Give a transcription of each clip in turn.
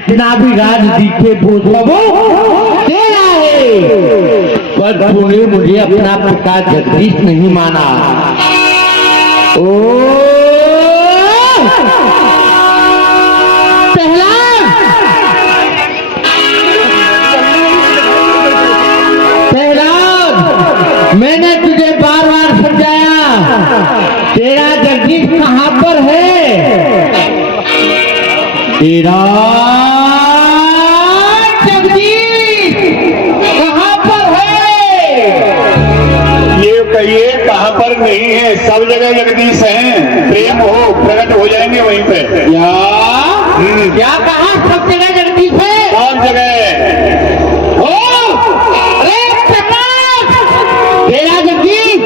जितना भी राज दिखे वो सब तेरा है, पर तूने मुझे अपना पिता जगदीश नहीं माना। ओ मैंने तुझे बार बार समझाया, तेरा जगदीश कहां पर है? तेरा जगदीश कहां पर है? ये कहिए कहां पर नहीं है, सब जगह जगदीश हैं। प्रेम हो प्रकट हो जाएंगे वहीं पे। क्या कहा सब जगह जगदीश है? सब जगह तेरा जगदीश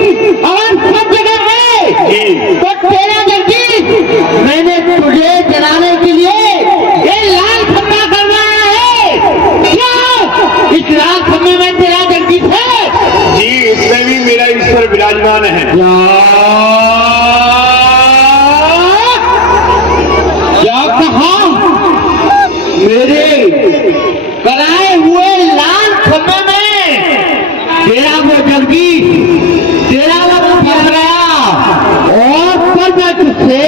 और सब जगह है। तो तेरा जगदीश मैंने तुझे जलाने के लिए ये लाल खंबा करवाया है। क्या इस लाल खंबे में तेरा जगदीश है? जी, इसमें भी मेरा ईश्वर विराजमान है। क्या कहा? मेरे कराए हुए लाल खंबे में तेरा वो जगदीश, तेरा वो फंस गया। और पर मैं तुझसे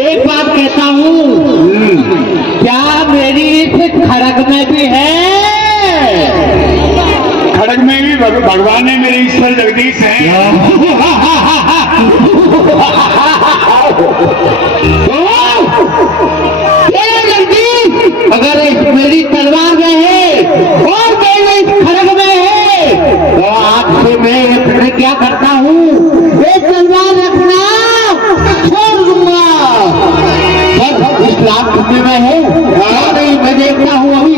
एक बात कहता हूँ, क्या मेरी इस खड़ग में भी है? खड़ग में भी भगवान है, मेरे ईश्वर जगदीश हैं। तेरा जगदीश अगर मेरी तलवार में है और मेरे इस खड़ग में है, तो आज से मैं ये प्रतिज्ञा करता हूँ, ये तलवार रखना छोड़ दूंगा। पर इस लाभ खंबे में है नहीं, मैं देखता हूँ अभी।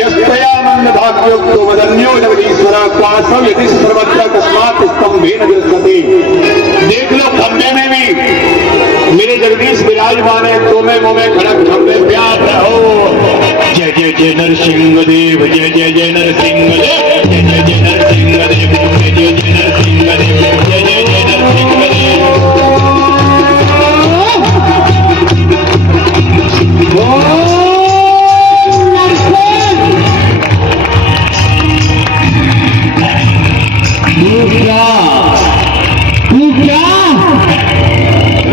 यस्तयानंद भाग्योक्तो वदन्यो जगदीश्वरा कासव यदि सर्वत्र तस्मात् स्तंभेन दृश्यते। देख लो खंबे में भी मेरे जगदीश विराजमान है। तुम्हें मोमें खड़क खंबे प्यार रहो। जय जय जय नरसिंह देव, जय जय जय नरसिंह देव, जय जय जय नरसिंह देव, जय जय जय नरसिंह देव, जय जय जय नरसिंह देव।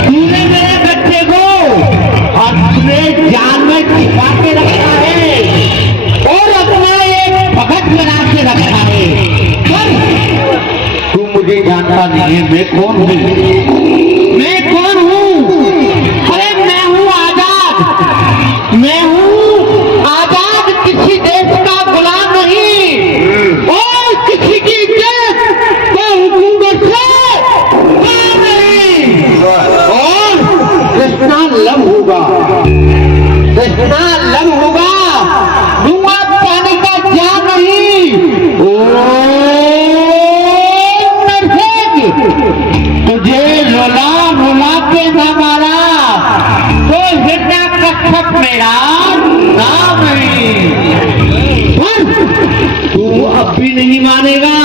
तूने मेरे बच्चे को अपने जान में छिपा के रखा है और अपना एक भगत बना के रखा है, पर तू मुझे जानता नहीं है मैं कौन हूँ। मैं कौन हूँ? अरे मैं हूँ आजाद। मैं हूँ आजाद, किसी देश का गुलाम नहीं और किसी की इज्जत को हुकूमत से नहीं। और कृष्णा लब होगा, कृष्णा लब होगा, दूंगा पानी का जान नहीं। तुझे रुला रुला के न मारा तो हिरण्य कश्यप मेरा नाम नहीं। तू अब भी नहीं मानेगा।